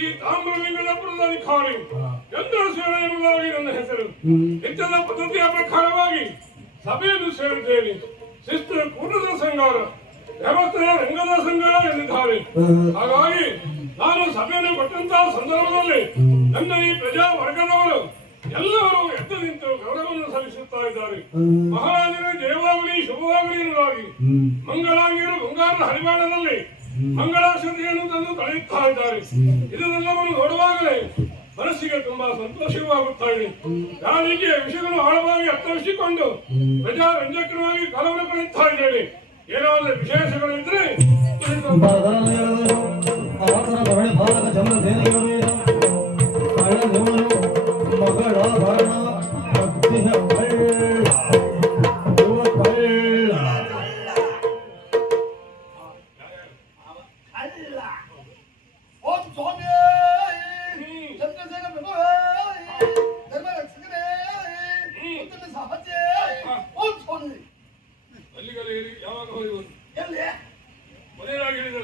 ಈ ತಾಮ್ರಲಿಂಗದ ಅಧಿಕಾರಿ ಚಂದ್ರಸೇನ ಎಂಬುದಾಗಿ ನನ್ನ ಹೆಸರು. ಹೆಚ್ಚಿನ ಪದ್ಧತಿಯ ಪ್ರಕಾರವಾಗಿ ಸಭೆಯನ್ನು ಸೇರಿದ್ದೇನೆ. ಶಿಸ್ತು ಕೂಟದ ಸಂಗಾರ, ವ್ಯವಸ್ಥೆಯ ರಂಗದ ಸಂಗಾರ ಎಂದಿದ್ದಾರೆ. ಹಾಗಾಗಿ ನಾನು ಸಭೆಯನ್ನು ಕೊಟ್ಟಂತಹ ಸಂದರ್ಭದಲ್ಲಿ ನನ್ನ ಈ ಪ್ರಜಾ ವರ್ಗದವರು ಎಲ್ಲರೂ ಎದ್ದು ನಿಂತು ಗೌರವವನ್ನು ಸಲ್ಲಿಸುತ್ತಾ ಇದ್ದಾರೆ. ಮಹಾರಾಜರ ಜಯವಾಗಲಿ ಶುಭವಾಗಲಿ ಎನ್ನುವಾಗಿ ಮಂಗಳಾಂಗಿರು ಬಂಗಾರದ ಹರಿವಾಣದಲ್ಲಿ ಮಂಗಳಾಕ್ಷತೆಯನ್ನು ತಂದು ತಳೆಯುತ್ತಾ ಇದ್ದಾರೆ. ಇದನ್ನೆಲ್ಲವನ್ನು ನೋಡುವಾಗಲೇ ಮನಸ್ಸಿಗೆ ತುಂಬಾ ಸಂತೋಷವಾಗುತ್ತಾ ಇದೆ. ನಾನೀಗೆ ವಿಷಯಗಳು ಆಳವಾಗಿ ಅರ್ಥವಿಸಿಕೊಂಡು ಪ್ರಜಾರಂಜಕರವಾಗಿ ಕಾಲವನ್ನು ಕಳೆಯುತ್ತಾ ಇದ್ದೇನೆ. ಏನಾದರೂ ವಿಶೇಷಗಳಿದ್ರೆ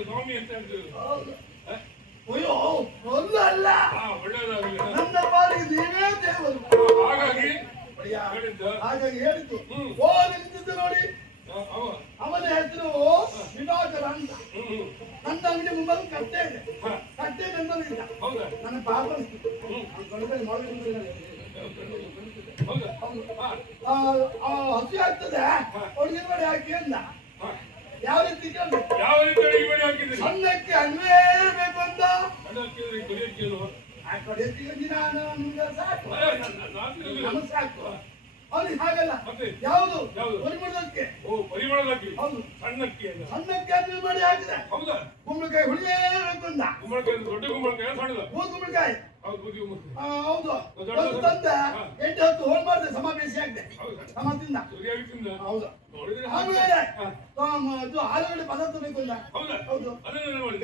ಸ್ವಾಮಿ ಅಂತ ಹಾಗಾಗಿ ಹೇಳಿದ್ದು ನೋಡಿ. ಅವನ ಹೆಸರು ವಿನಾಕರ ಅಂತ. ನನ್ನ ಅಂಗಡಿ ಮುಂಬೈ ಕಟ್ಟೆ ಬೆಂಬಲಿಲ್ಲ. ನನ್ನ ಪಾಪ ಹಸಿ ಆಗ್ತದೆ ಅವ್ರಿಗೆ ಮಾಡಿ ಹಾಕಿ ಅಂದ. ಯಾವ ರೀತಿ ಸಣ್ಣಕ್ಕೆ ಅನ್ವೇ ಬೇಕು ಅಂತ ಸಾಕು. ಅವ್ರಿಗೆ ಹಾಗಲ್ಲ. ಯಾವುದು ಪರಿಮಳದಕ್ಕೆ ಸಣ್ಣಕ್ಕೆ ಅನ್ವಯ ಮಾಡಿ ಹಾಕಿದೆ. ಕುಂಬಳಕಾಯಿ ಹುಳಿಯೇ ಬೇಕು ಅಂದ. ದೊಡ್ಡ ಕುಂಬಳಕಾಯಿ ಕುಂಬಳಕಾಯಿ ಹೌದು ತಂದೆ 8-10 ಹೋಲ್ ಮಾಡಿದೆ. ಸಮಾವೇಶ ಆಗಿದೆ. ಸಮಾತಿಂದ ಹೌದು. ಆಮೇಲೆ ಆಲೂಗಡ್ಡೆ ಪದಾರ್ಥ ಬೇಕು ಅಂದ. ಹೌದು.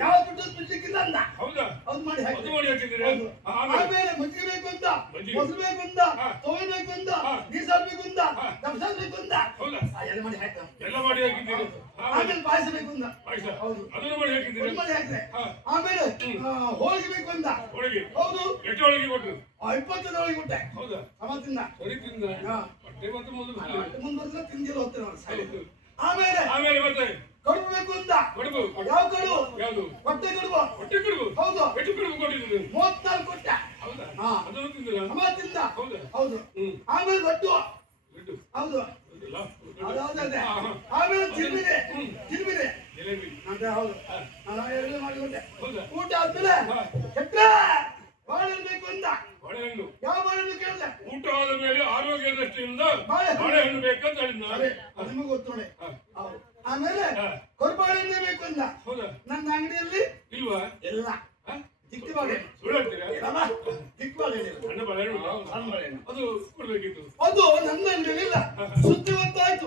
ಯಾವ ದುಡ್ಡು ಬಿಡ್ಲಿಕ್ಕಿಲ್ಲ ಅಂದ. ಹೌದು ಮಾಡಿ ಹಾಕಿದ್ರು. ಆಮೇಲೆ ಮಜ್ಜಿಗೆ ಬೇಕು ಅಂತ, ಮೊಸರು ಬೇಕು ಅಂತ, ತೊಗೊಳ್ಬೇಕು ಅಂತ, ನೀಸಾರ್ ಬೇಕು ಅಂತ, ದಪ್ಸಾರ್ ಬೇಕು ಅಂತ ಎಲ್ಲ ಮಾಡಿ ಹಾಕಿದ್ರು. ಆಮೇಲೆ ಪಾಯಸ ಬೇಕು ಅಂದ. ಹೌದು ಮಾಡಿ ಹಾಕಿದೆ. ಆಮೇಲೆ ಹೋಳಿಗೆ ಬೇಕು ಅಂದ. ಹೌದು 20 ಹೋಳಿಗೆ ಕೊಟ್ಟೆ. ಸಮಾತಿಂದ ಮುಂದುವರೆದ ತಿಂದಿಲ್ಲ ಹೋಗ್ತೇನೆ. ಆಮೇಲೆ ಕಡುಬು ಬೇಕು ಅಂತ. ಯಾವ ಕಡುಬು? ಹೊಟ್ಟೆ ಕಡುಬು. ಹೌದು 34 ಕೊಟ್ಟೆ. ಸಮಾತಿಂದ ಹೌದು. ಆಮೇಲೆ ಲಡ್ಡು. ಹೌದು ಆಮೇಲೆ ಜಿಲ್ಬಿದೆ ಅಂತ. ಹೌದು ಎಲ್ಲ ಮಾಡಿಕೊಟ್ಟೆ. ಊಟ ಆದ್ಮೇಲೆ ಬಾಳೆಹಣ್ಣು ಬೇಕು ಅಂತ. ಯಾವ ಬಾಳೆಹಣ್ಣು ಕೇಳಿದೆ? ಊಟ ಆದ ಮೇಲೆ ಆರೋಗ್ಯ ದೃಷ್ಟಿಯಿಂದ ಬಾಳೆಹಣ್ಣು ಬೇಕಂತ ಹೇಳಿದ್ದೆ. ನಿಮಗೆ ಗೊತ್ತು ನೋಡಿ. ಆಮೇಲೆ ಕೊರಬಾಳೆಹಣ್ಣೆ ಬೇಕು ಅಂತ. ನನ್ನ ಅಂಗಡಿಯಲ್ಲಿ ಇಲ್ವಾ? ಎಲ್ಲ ಚಿಕ್ಕ ಬಾಳೆಹಣ್ಣು. ಚಿಕ್ಕ ಬಾಳೆಹಣ್ಣು ಅದು ಕೊಡ್ಬೇಕಿತ್ತು. ಅದು ನನ್ನ ಅಂಗಡಿಯಲ್ಲಿ ಇಲ್ಲ. ಸುದ್ದಿ ಗೊತ್ತಾಯ್ತು.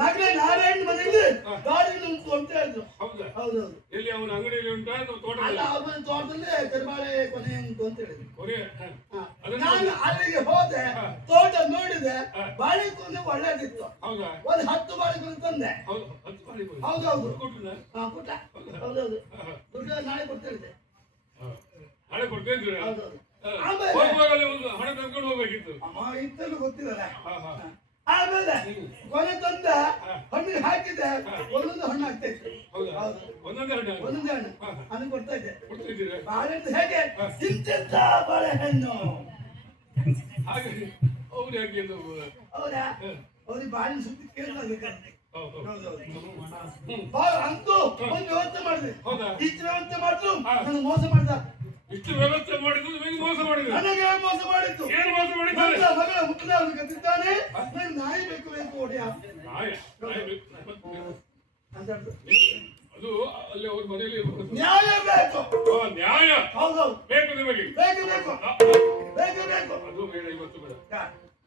ನಾರಾಯಣ ಮನೆಯಲ್ಲಿ ಗಾಡಿಯಲ್ಲಿ ಉಂಟು ಅಂತ ಹೇಳಿದ್ರು. ಹೌದೌದು. ಎಲ್ಲಿ ಅವನ ಅಂಗಡಿಯಲ್ಲಿ ಉಂಟಾ? ಅವನ ತೋಟದಲ್ಲಿ ಕರಿಬಾಳೆ ಕೊನೆ ಉಂಟು ಅಂತ ಹೇಳಿದ್ರು. ನಾನು ಅಲ್ಲಿಗೆ ಹೋದೆ, ತೋಟ ನೋಡಿದೆ. ಬಾಳೆ ಕೊನೆ ಒಳ್ಳೇದಿತ್ತು. ಒಂದು 10 ಬಾಳೆ ಕೊನೆ ತಂದೆ. ಹೌದೌದು ಪುಟ್ಟ. ಹೌದೌದು ದುಡ್ಡು ನಾಳೆ ಕೊಡ್ತಿದ್ದೆ. ಹಣ ಕೊಡ್ತೇನೆ. ಹಣ ತಂದ್ಕೊಂಡು ಹೋಗ್ಬೇಕಿತ್ತು. ಇತ್ತಲ್ಲೂ ಗೊತ್ತಿಲ್ಲ. ಆಮೇಲೆ ಕೊನೆ ತಂದ ಹಣ್ಣಿಗೆ ಹಾಕಿದೆ. ಒಂದೊಂದು ಹಣ್ಣು ಆಗ್ತಾ ಇತ್ತು. ಒಂದೊಂದೇ ಹಣ್ಣು ಅದನ್ನು ಕೊಡ್ತಾ ಇದ್ದೆ. ಬಾಳೆಹಣ್ಣು ಹೇಗೆ ತಿಂತಿದ್ದ ಬಾಳೆಹಣ್ಣು. ಅವ್ರು ಯಾಕೆ ಎಂದು ಹೌದಾ ಅವ್ರಿಗೆ ಬಾಳಿ ಸುದ್ದಿ ಕೇಳಿದ್ರೆ ಹೌದು ಅಂತೂ ಒಂದು ವ್ಯವಸ್ಥೆ ಮಾಡಿದೆ. ಹೌದಾ ಇಷ್ಟು ವ್ಯವಸ್ಥೆ ಮಾಡಿದ್ರು ನನಗೆ ಮೋಸ ಮಾಡಿದ. ಇಷ್ಟು ವ್ಯವಸ್ಥೆ ಮಾಡಿದ್ದು ನಿಮಗೆ ಮೋಸ ಮಾಡಿದ್ರು. ನನಗೆ ಮೋಸ ಮಾಡಿತ್ತು. ಏನು ಮೋಸ ಮಾಡಿದ್ದಾರೆ? ನನ್ನ ಮಗಳ ಮುಖದಲ್ಲಿ ಕತ್ತಿದ್ದಾನೆ. ನನಗೆ ನಾಯಿ ಬೇಕು ಬೇಕು ಒಡೆಯ ನಾಯ ಅಂತ ಅದು ಅಲ್ಲಿ ಅವ್ರ ಮನೆಯಲ್ಲಿ ನ್ಯಾಯ ಬೇಕು. ನ್ಯಾಯ ಹೌದೌದು ಬೇಕು ನಿಮಗೆ ಬೇಕು ಬೇಕು ಬೇಕು ಬೇಕು. ಅದು ಬೇಡ ಇವತ್ತು ಬೇಡ.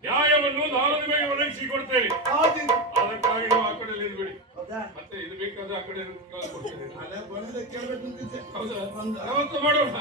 ನ್ಯಾಯವನ್ನು ನಾನು ನಿಮಗೆ ಒದಗಿಸಿ ಕೊಡ್ತೇನೆ. ಅದಕ್ಕಾಗಿ ನೀವು ಆ ಕಡೆ ಇರ್ಬೇಡಿ. ಮತ್ತೆ ಇದು ಬೇಕಾದ್ರೆ ಆ ಕಡೆ ಕೊಡ್ತೇನೆ. ಹೌದಾ ಯಾವತ್ತು ಮಾಡೋಣ.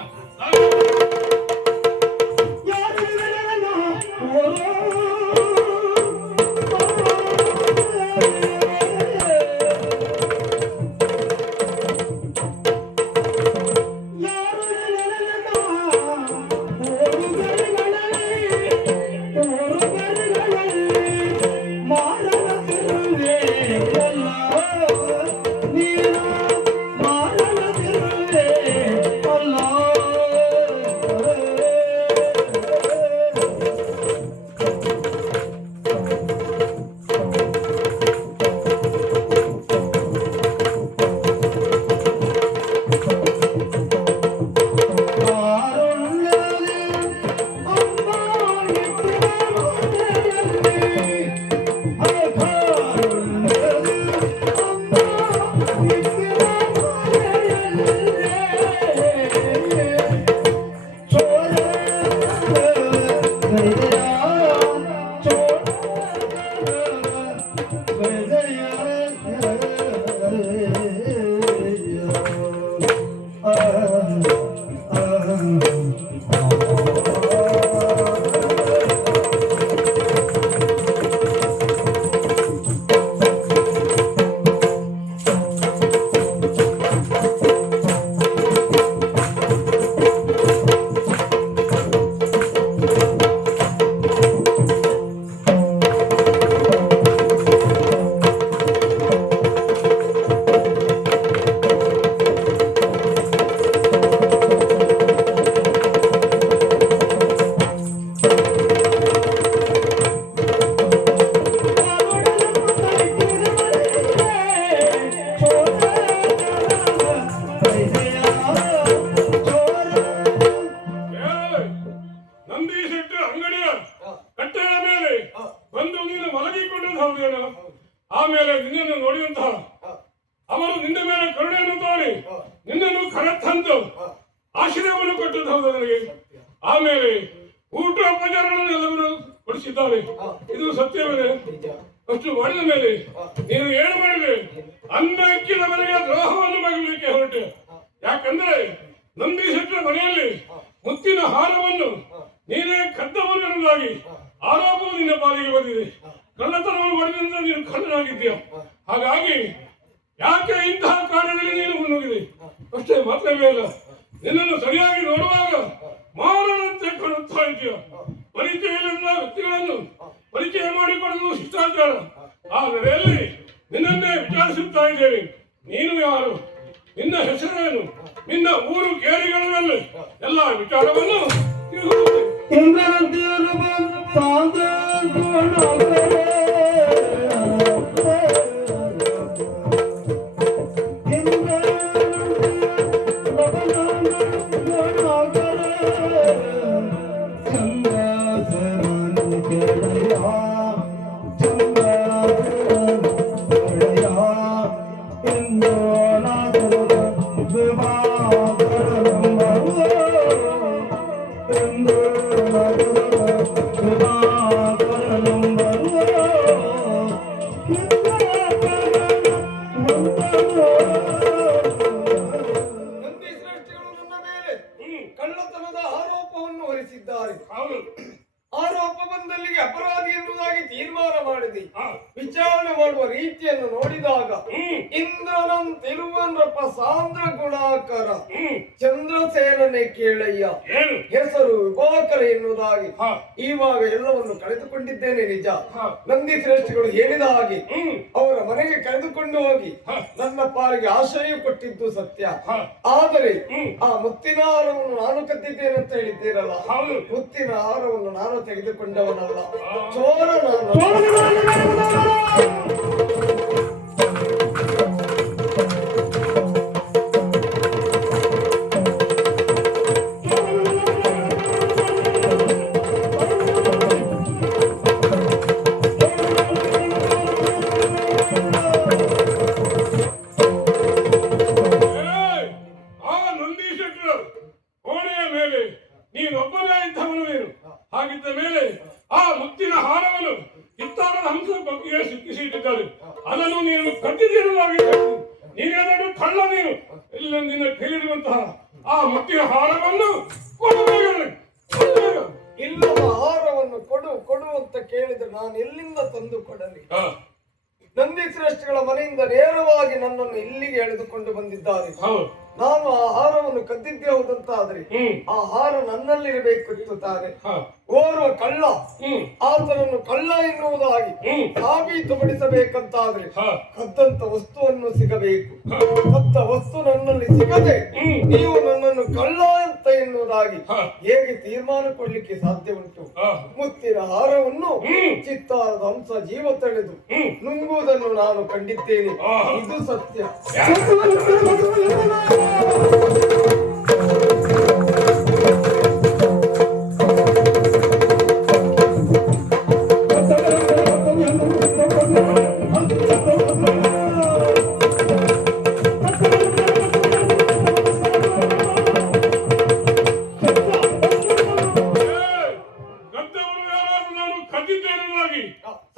ಆಮೇಲೆ ನಿನ್ನನ್ನು ನೋಡಿದಂತಹ ಅವರು ನಿನ್ನ ಮೇಲೆ ಕರುಣೆಯನ್ನು ತೋರಿ ನಿನ್ನನ್ನು ಕರೆತಂದು ಆಶ್ರಯವನ್ನು ಕೊಟ್ಟದ್ದು ಹೌದು ನನಗೆ. ಆಮೇಲೆ ಊಟೋಪಚಾರಗಳನ್ನೆಲ್ಲವನ್ನು ಕೊಡಿಸಿದ್ದಾರೆ. ಇದು ಸತ್ಯವೇ. ಅಷ್ಟು ಮಾಡಿದ ಮೇಲೆ ನೀನು ಏನು ಮಾಡಿದೆ? ಅನ್ನಕ್ಕಿದವರಿಗೆ ದ್ರೋಹವನ್ನು ಬಗೆಯಲಿಕ್ಕೆ ಹೊರಟೆ. ಯಾಕಂದ್ರೆ ನಂದೀಶೆಟ್ಟರ ಮನೆಯಲ್ಲಿ ಮುತ್ತಿನ ಹಾರವನ್ನು ನೀನೇ ಕದ್ದವನ್ನೆಂಬುದಾಗಿ ಆರೋಪವು ನಿನ್ನ ಪಾಲಿಗೆ ಬಂದಿದೆ. ಕಳ್ಳತನವನ್ನು ಮಾಡಿದಂತ ನೀನು ಕಳ್ಳನಾಗಿದ್ದೀಯ. ಹಾಗಾಗಿ ಯಾಕೆ ಇಂತಹ ಕಾರ್ಯದಲ್ಲಿ ನೀನು ಮುನ್ನುಗ್ಗಿದೆ? ಅಷ್ಟೇ ಮಾತ್ರವೇ ಅಲ್ಲ, ನಿನ್ನನ್ನು ಸರಿಯಾಗಿ ನೋಡುವಾಗ ಮಾನವಂತೆ ಕಾಣುತ್ತಾ ಇದೆಯ. ಪರಿಚಯ ಇಲ್ಲದ ವ್ಯಕ್ತಿಗಳನ್ನು ಪರಿಚಯ ಮಾಡಿಕೊಳ್ಳುವುದು ಶಿಷ್ಟಾಚಾರ. ಆ ನೆಲೆಯಲ್ಲಿ ನಿನ್ನನ್ನೇ ವಿಚಾರಿಸುತ್ತಾ ಇದ್ದೇವೆ. ನೀನು ಯಾರು? ನಿನ್ನ ಹೆಸರೇನು? ನಿನ್ನ ಊರು ಕೇರಿಗಳಲ್ಲಿ ಎಲ್ಲ ವಿಚಾರವನ್ನು ಕಳ್ಳತನದ ಆರೋಪವನ್ನು ಹೊರಿಸಿದ್ದಾರೆ. ಆರೋಪ ಬಂದಲ್ಲಿಗೆ ಅಪರಾಧಿ ಎನ್ನುವುದಾಗಿ ಹೇಗೆ ತೀರ್ಮಾನ ಮಾಡಿದೆ ವಿಚಾರಣೆ ಮಾಡುವ ರೀತಿಯನ್ನು ನೋಡಿದಾಗ ಇಂದ್ರನಂತಿರುವನ್ರಪ್ಪ ಸಾಂದ್ರ ಗುಣಾಕರ ಚಂದ್ರಸೇನನೇ ಕೇಳಯ್ಯ ಹೆಸರು ವಿಭಾಕರ ಎನ್ನುವುದಾಗಿ ಇವಾಗ ಎಲ್ಲವನ್ನು ಕಳೆದುಕೊಂಡಿದ್ದೇನೆ ನಿಜ. ನಂದಿ ಶ್ರೇಷ್ಠಗಳು ಹೇಳಿದ ಹಾಗೆ ಅವರ ಮನೆಗೆ ಕರೆದುಕೊಂಡು ಹೋಗಿ ನನ್ನ ಪಾಲಿಗೆ ಆಶ್ರಯ ಕೊಟ್ಟಿದ್ದು ಸತ್ಯ. ಆದರೆ ಆ ಮುತ್ತಿನ ಹಾರವನ್ನು ನಾನು ಕದ್ದಿದ್ದೇನೆ ಅಂತ ಹೇಳಿದ್ದೀರಲ್ಲ, ಮುತ್ತಿನ ಹಾರವನ್ನು ನಾನು ತೆಗೆದುಕೊಂಡವನಲ್ಲ, ಚೋರ ಹಾಗಿದ್ದ ಮೇಲೆ ಆ ಮುತ್ತಿನ ಹಾರವನ್ನು ಕಿತ್ತಾರದ ಹಂಸ ಬಗ್ಗೆ ಸಿಕ್ಕಿಸಿಟ್ಟಿದ್ದಾರೆ. ಅದನ್ನು ನೀನು ಕದ್ದಿದ್ದೀರಲಾಗಿ ನೀನೇನಾದರೂ ಕಳ್ಳ ನೀನು ಎಲ್ಲ ನಿನ್ನ ಕೈಲಿರುವಂತಹ ಆ ಮುತ್ತಿನ ಹಾರವನ್ನು ಇಲ್ಲದ ಹಾರವನ್ನು ಕೊಡು ಕೊಡು ಅಂತ ಕೇಳಿದ್ರೆ ನಾನು ಎಲ್ಲಿಂದ ತಂದು ಕೊಡಲಿ? ನಂದಿ ಶ್ರೇಷ್ಠಗಳ ಮನೆಯಿಂದ ನೇರವಾಗಿ ನನ್ನನ್ನು ಇಲ್ಲಿಗೆ ಎಳೆದುಕೊಂಡು ಬಂದಿದ್ದಾರೆ. ನಾನು ಆ ಹಾರವನ್ನು ಕದ್ದಿದ್ದೇ ಹೌದಂತಾದ್ರೆ ಆ ಹಾರ ನನ್ನಲ್ಲಿರಬೇಕಿತ್ತು ತಾನೆ. ಓರ್ವ ಕಳ್ಳ ಆತನನ್ನು ಕಳ್ಳ ಎನ್ನುವುದಾಗಿ ಸಾಬೀತುಪಡಿಸಬೇಕಂತಾದ್ರೆ ಕದ್ದಂತ ವಸ್ತುವನ್ನು ಸಿಗಬೇಕು. ಕದ್ದ ವಸ್ತು ನನ್ನಲ್ಲಿ ಸಿಗದೆ ನೀವು ನನ್ನನ್ನು ಕಳ್ಳ ಅಂತ ಎನ್ನುವುದಾಗಿ ಹೇಗೆ ತೀರ್ಮಾನ ಕೊಡ್ಲಿಕ್ಕೆ ಸಾಧ್ಯ ಉಂಟು? ಮುತ್ತಿನ ಹಾರವನ್ನು ಚಿತ್ತಾರದ ಹಂಸ ಜೀವ ತಳೆದು ನುಂಗುವುದನ್ನು ನಾನು ಕಂಡಿದ್ದೇನೆ, ಇದು ಸತ್ಯ.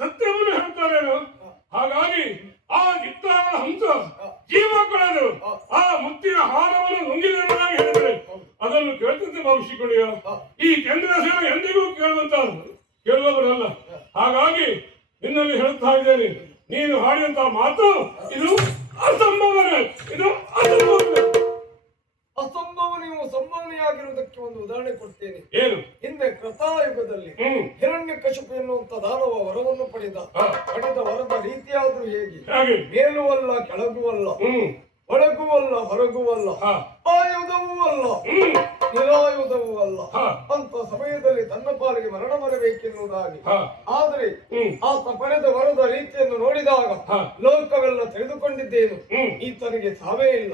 ಸತ್ಯವನ್ನು ಹೇಳ್ತಾರೇನು? ಹಾಗಾಗಿ ಆ ಗಿತ್ತಾರ ಹಂಸ ಜೀವ ಕಳೆದು ಆ ಮುತ್ತಿನ ಹಾರವನ್ನು ನುಂಗಿದನಾಗಿ ಹೇಳಿದರೆ ಅದನ್ನು ಕೇಳ್ತಂತೆ ಭಾವಿಸಿಕೊಳ್ಳಿಯ ಈ ಚಂದ್ರಸೇನ ಎಂದಿಗೂ ಕೇಳುವವರಲ್ಲ. ಹಾಗಾಗಿ ನಿನ್ನಲ್ಲಿ ಹೇಳುತ್ತಾ ಇದ್ದೇನೆ, ನೀನು ಹಾಡಿದಂತಹ ಮಾತು ಇದು ಅಸಂಭವನೆ, ಇದು ಅಸಂಭವನೆ. ಅಸಂಭವನೆಯು ಸಂಭವನೆಯಾಗಿರುವುದಕ್ಕೆ ಒಂದು ಉದಾಹರಣೆ ಕೊಡ್ತೇನೆ. ಏನು? ಹಿಂದೆ ಕೃತಾಯುಗದಲ್ಲಿ ಹಿರಣ್ಯಕಶಿಪು ಎನ್ನುವಂತ ದಾನವ ವರವನ್ನು ಪಡೆದ ವರದ ರೀತಿಯಾದ್ರೂ ಹೇಗೆ? ಮೇಲುವಲ್ಲ ಕೆಳಗುವಲ್ಲ, ಒಳಗುವಲ್ಲ ಹೊರಗುವಲ್ಲ, ಆಯುಧವೂ ಅಲ್ಲ ನಿರಾಯುಧವೂ ಅಲ್ಲ ಅಂತ ಸಮಯದಲ್ಲಿ ತನ್ನ ಪಾಲಿಗೆ ಮರಣ ಬರಬೇಕೆನ್ನುವುದಾಗಿ. ಆದರೆ ಆತ ಪಡೆದ ವರದ ರೀತಿಯನ್ನು ನೋಡಿದಾಗ ಲೋಕವೆಲ್ಲ ತಿಳಿದುಕೊಂಡಿದ್ದೇನು, ಈತನಿಗೆ ಸಾವೇ ಇಲ್ಲ.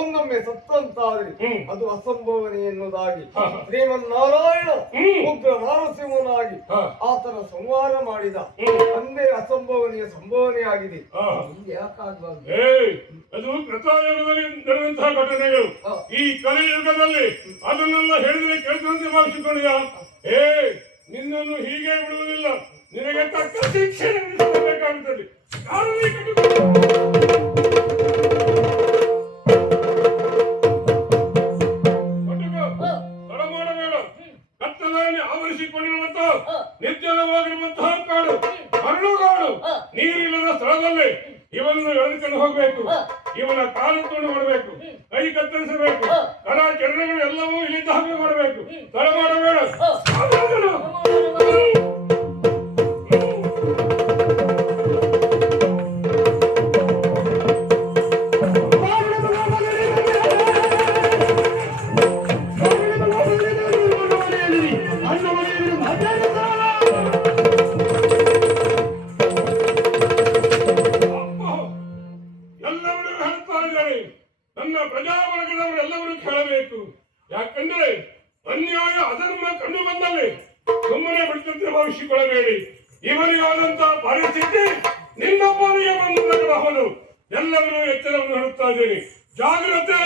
ಒಂದೊಮ್ಮೆ ಸತ್ತಂತಾದ್ರೆ ಅದು ಅಸಂಭವನೆ ಎನ್ನುವುದಾಗಿ ಶ್ರೀಮನ್ನಾರಾಯಣ ಉಗ್ರ ನಾರಸಿಂಹನಾಗಿ ಆತನ ಸಂಹಾರ ಮಾಡಿದ. ಅಂದೇ ಅಸಂಭವನೆಯ ಸಂಭವನೆಯಾಗಿದೆ. ಅದು ಕೃತಾಯುಗದಲ್ಲಿ ನಡೆದಂತಹ ಘಟನೆಗಳು. ಈ ಕಲಿಯುಗದಲ್ಲಿ ಅದನ್ನೆಲ್ಲ ಹೇಳಿದ್ರೆ ಕೇಳ್ತಂತೆ ಭಾವಿಸಿಕೊಂಡಿಯ ನಿನ್ನನ್ನು ಹೀಗೆ ಬಿಡುವುದಿಲ್ಲ, ನಿನಗೆ ತಕ್ಕ ಶಿಕ್ಷೆ ಬೇಕಾಗುತ್ತದೆ. ತಡ ಮಾಡಬೇಡ. ಕತ್ತಲಲ್ಲಿ ಆವರಿಸಿಕೊಂಡಿರುವಂತ ನಿರ್ಜನವಾಗಿರುವಂತಹ ಕಾಡು, ಹರಳುಗಾಡು, ನೀರಿಲ್ಲದ ಸ್ಥಳದಲ್ಲಿ ಇವನ್ನು ಎಳೆದುಕೊಂಡು ಹೋಗ್ಬೇಕು. ಇವನ ಕಾಲು ತುಂಡು ಮಾಡಬೇಕು, ಕೈ ಕತ್ತರಿಸಬೇಕು, ಕರ ಚರಣಗಳು ಎಲ್ಲವೂ ಇಲ್ಲಿದ್ದ ಹಾಗೆ ಮಾಡಬೇಕು. ತಡ ಮಾಡಬೇಡ. ನನ್ನ ಪ್ರಜಾವರ್ಗದವರೆಲ್ಲವರೂ ಕೇಳಬೇಕು. ಯಾಕಂದ್ರೆ ಅನ್ಯಾಯ ಅಧರ್ಮ ಕಂಡು ಬಂದಲ್ಲಿ ಸುಮ್ಮನೆ ಬಿಡುತ್ತಂತೆ ಭಾವಿಸಿಕೊಳ್ಳಬೇಡಿ. ಇವನಿಗಾದಂತಹ ಪರಿಸ್ಥಿತಿ ನಿನ್ನ ಪಾಲಿಗೆ ಬಂದು ಬರಬಹುದು. ಎಲ್ಲವರೂ ಎಚ್ಚರವನ್ನು ಹೇಳುತ್ತಾ ಇದ್ದೇನೆ. ಜಾಗ್ರತೆ.